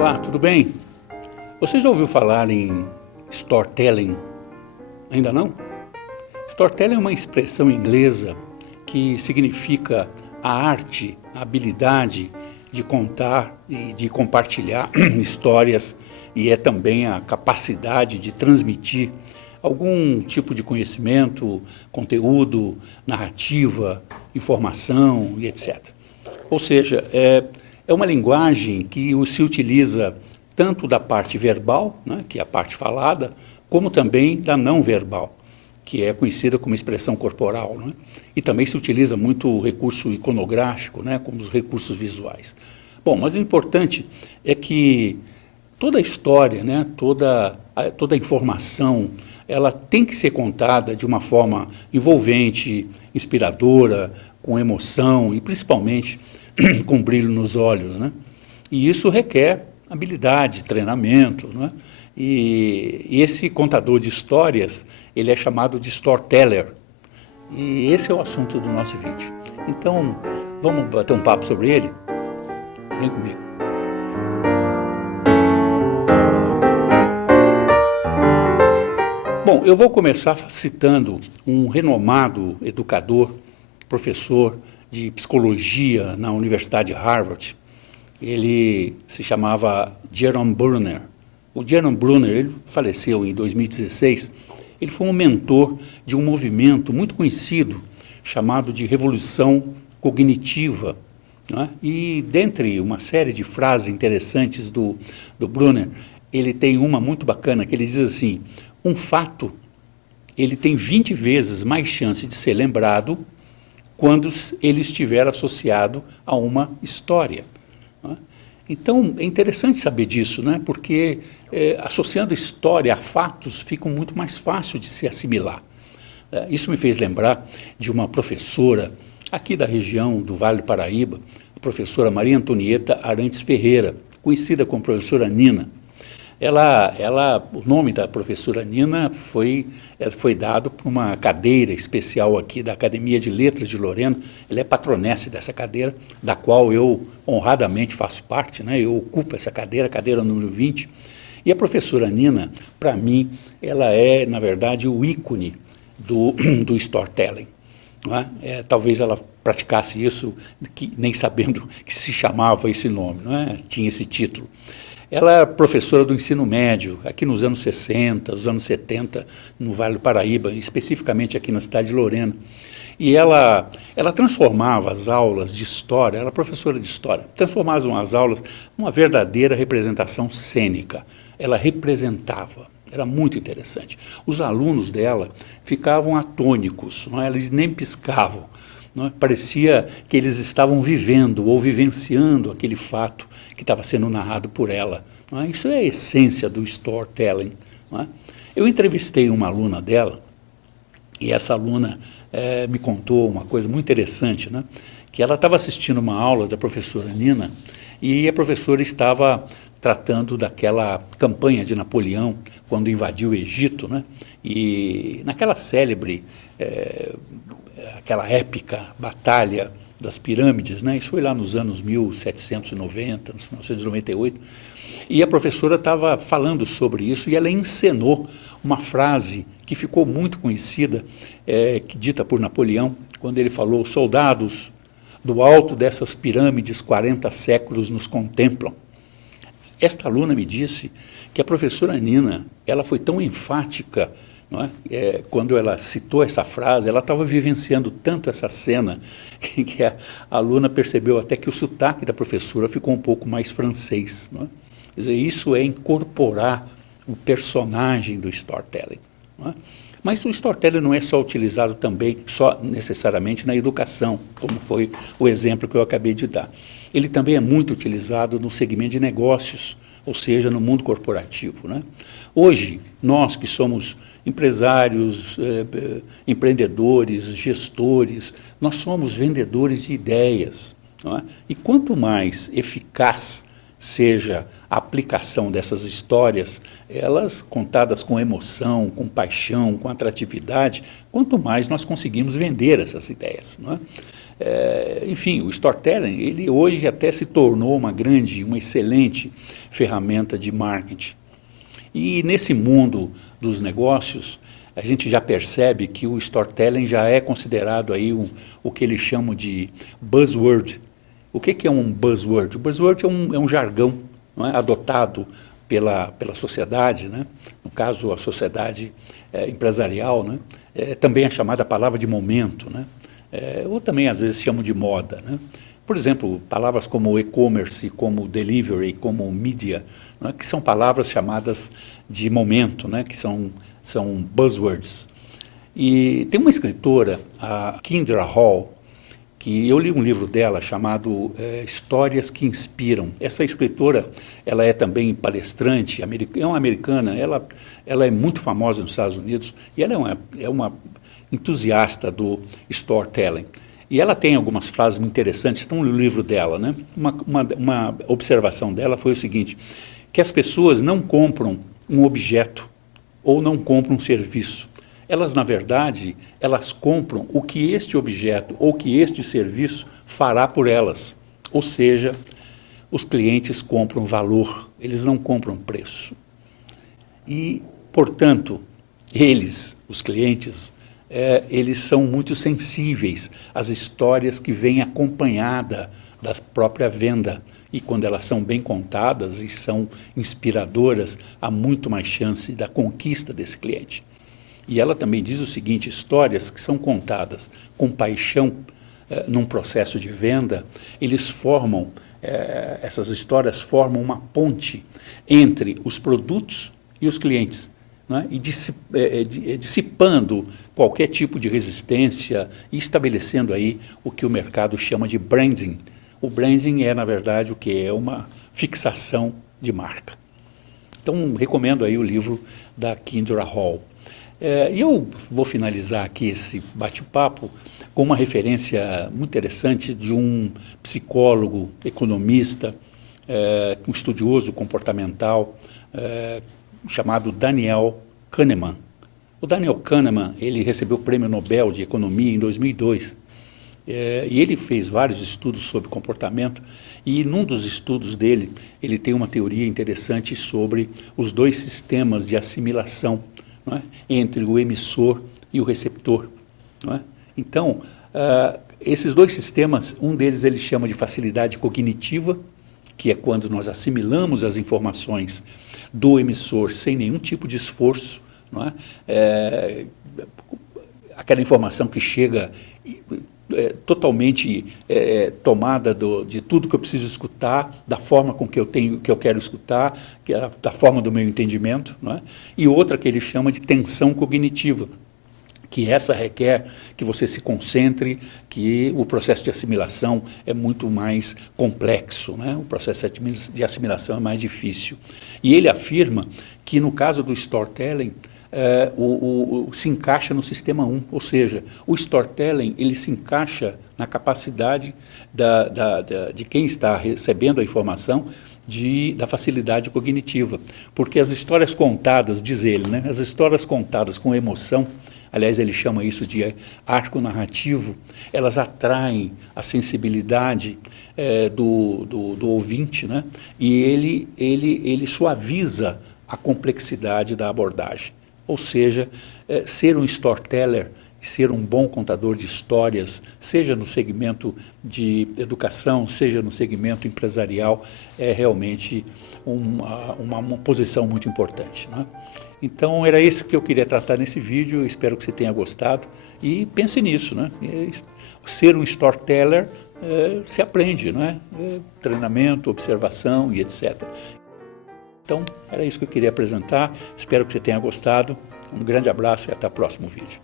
Olá, tudo bem? Você já ouviu falar em storytelling? Ainda não? Storytelling é uma expressão inglesa que significa a arte, a habilidade de contar e de compartilhar histórias e é também a capacidade de transmitir algum tipo de conhecimento, conteúdo, narrativa, informação e etc. Ou seja, é uma linguagem que se utiliza tanto da parte verbal, né, que é a parte falada, como também da não verbal, que é conhecida como expressão corporal, né? E também se utiliza muito o recurso iconográfico, né, como os recursos visuais. Bom, mas o importante é que toda a história, né, toda a informação, ela tem que ser contada de uma forma envolvente, inspiradora, com emoção e principalmente com brilho nos olhos, né? E isso requer habilidade, treinamento, né? E esse contador de histórias, ele é chamado de storyteller. E esse é o assunto do nosso vídeo. Então, vamos bater um papo sobre ele? Vem comigo. Bom, eu vou começar citando um renomado educador, professor de psicologia na Universidade de Harvard. Ele se chamava Jerome Bruner. O Jerome Bruner, ele faleceu em 2016. Ele foi um mentor de um movimento muito conhecido chamado de Revolução Cognitiva, né? E dentre uma série de frases interessantes do Bruner, ele tem uma muito bacana que ele diz assim: um fato, ele tem 20 vezes mais chance de ser lembrado quando ele estiver associado a uma história. Né? Então, é interessante saber disso, né? Porque associando história a fatos fica muito mais fácil de se assimilar. Isso me fez lembrar de uma professora aqui da região do Vale do Paraíba, a professora Maria Antonieta Arantes Ferreira, conhecida como professora Nina. O nome da professora Nina foi dado por uma cadeira especial aqui da Academia de Letras de Lorena. Ela é patronesse dessa cadeira, da qual eu honradamente faço parte, né? Eu ocupo essa cadeira, a cadeira número 20. E a professora Nina, para mim, ela é, na verdade, o ícone do storytelling. Não é? Talvez ela praticasse isso nem sabendo que se chamava esse nome, não é? Tinha esse título. Ela é professora do ensino médio, aqui nos anos 60, os anos 70, no Vale do Paraíba, especificamente aqui na cidade de Lorena. E ela transformava as aulas de história, ela era professora de história, transformava as aulas numa verdadeira representação cênica. Ela representava, era muito interessante. Os alunos dela ficavam atônicos, não é? Eles nem piscavam. Não é? Parecia que eles estavam vivendo ou vivenciando aquele fato que estava sendo narrado por ela. Não é? Isso é a essência do storytelling. Não é? Eu entrevistei uma aluna dela e essa aluna me contou uma coisa muito interessante, né? Que ela estava assistindo uma aula da professora Nina e a professora estava tratando daquela campanha de Napoleão quando invadiu o Egito, né? E naquela célebre aquela épica batalha das pirâmides, né? Isso foi lá nos anos 1790, 1998, e a professora estava falando sobre isso e ela encenou uma frase que ficou muito conhecida, dita por Napoleão, quando ele falou: soldados, do alto dessas pirâmides 40 séculos nos contemplam. Esta aluna me disse que a professora Nina, ela foi tão enfática, não é? Quando ela citou essa frase, ela estava vivenciando tanto essa cena que a aluna percebeu até que o sotaque da professora ficou um pouco mais francês. Não é? Quer dizer, isso é incorporar o personagem do storytelling. Não é? Mas o storytelling não é só utilizado também, só necessariamente na educação, como foi o exemplo que eu acabei de dar. Ele também é muito utilizado no segmento de negócios, ou seja, no mundo corporativo. Né? Hoje, nós que somos empresários, empreendedores, gestores, nós somos vendedores de ideias. Não é? E quanto mais eficaz seja a aplicação dessas histórias, elas contadas com emoção, com paixão, com atratividade, quanto mais nós conseguimos vender essas ideias, não é? Enfim, o storytelling, ele hoje até se tornou uma excelente ferramenta de marketing. E nesse mundo dos negócios, a gente já percebe que o storytelling já é considerado aí o que eles chamam de buzzword. O que é um buzzword? O buzzword é um jargão, não é? Adotado pela sociedade, né? No caso, a sociedade empresarial, né? Também é chamada palavra de momento, né? Ou também às vezes chamam de moda, né? Por exemplo, palavras como e-commerce, como delivery, como media, né? Que são palavras chamadas de momento, né? Que são buzzwords. E tem uma escritora, a Kindra Hall, que eu li um livro dela chamado Histórias que Inspiram. Essa escritora, ela é também palestrante, é uma americana, ela é muito famosa nos Estados Unidos e ela é uma entusiasta do storytelling. E ela tem algumas frases muito interessantes, estão no livro dela, né? Uma observação dela foi o seguinte, que as pessoas não compram um objeto ou não compram um serviço. Elas, na verdade, elas compram o que este objeto ou que este serviço fará por elas. Ou seja, os clientes compram valor, eles não compram preço. E, portanto, eles, os clientes, eles são muito sensíveis às histórias que vêm acompanhada da própria venda. E quando elas são bem contadas e são inspiradoras, há muito mais chance da conquista desse cliente. E ela também diz o seguinte, histórias que são contadas com paixão num processo de venda, essas histórias formam uma ponte entre os produtos e os clientes, não é? E dissipando qualquer tipo de resistência e estabelecendo aí o que o mercado chama de branding. O branding é, na verdade, o que é uma fixação de marca. Então, recomendo aí o livro da Kindra Hall. E eu vou finalizar aqui esse bate-papo com uma referência muito interessante de um psicólogo, economista, um estudioso comportamental, chamado Daniel Kahneman. O Daniel Kahneman, ele recebeu o Prêmio Nobel de Economia em 2002, e ele fez vários estudos sobre comportamento, e num dos estudos dele, ele tem uma teoria interessante sobre os dois sistemas de assimilação, não é? Entre o emissor e o receptor. Não é? Então, esses dois sistemas, um deles ele chama de facilidade cognitiva, que é quando nós assimilamos as informações do emissor sem nenhum tipo de esforço, não é? Aquela informação que chega totalmente tomada de tudo que eu preciso escutar, da forma com que eu quero escutar, da forma do meu entendimento, não é? E outra que ele chama de tensão cognitiva, que essa requer que você se concentre, que o processo de assimilação é muito mais complexo, né? O processo de assimilação é mais difícil. E ele afirma que no caso do storytelling, se encaixa no sistema 1, ou seja, o storytelling ele se encaixa na capacidade de quem está recebendo a informação da facilidade cognitiva, porque as histórias contadas, diz ele, né, as histórias contadas com emoção, aliás ele chama isso de arco narrativo, elas atraem a sensibilidade do ouvinte, né, e ele suaviza a complexidade da abordagem. Ou seja, ser um storyteller, ser um bom contador de histórias, seja no segmento de educação, seja no segmento empresarial, é realmente uma posição muito importante, né? Então, era isso que eu queria tratar nesse vídeo, espero que você tenha gostado e pense nisso, né? Ser um storyteller se aprende, não é? Treinamento, observação e etc. Então, era isso que eu queria apresentar, espero que você tenha gostado, um grande abraço e até o próximo vídeo.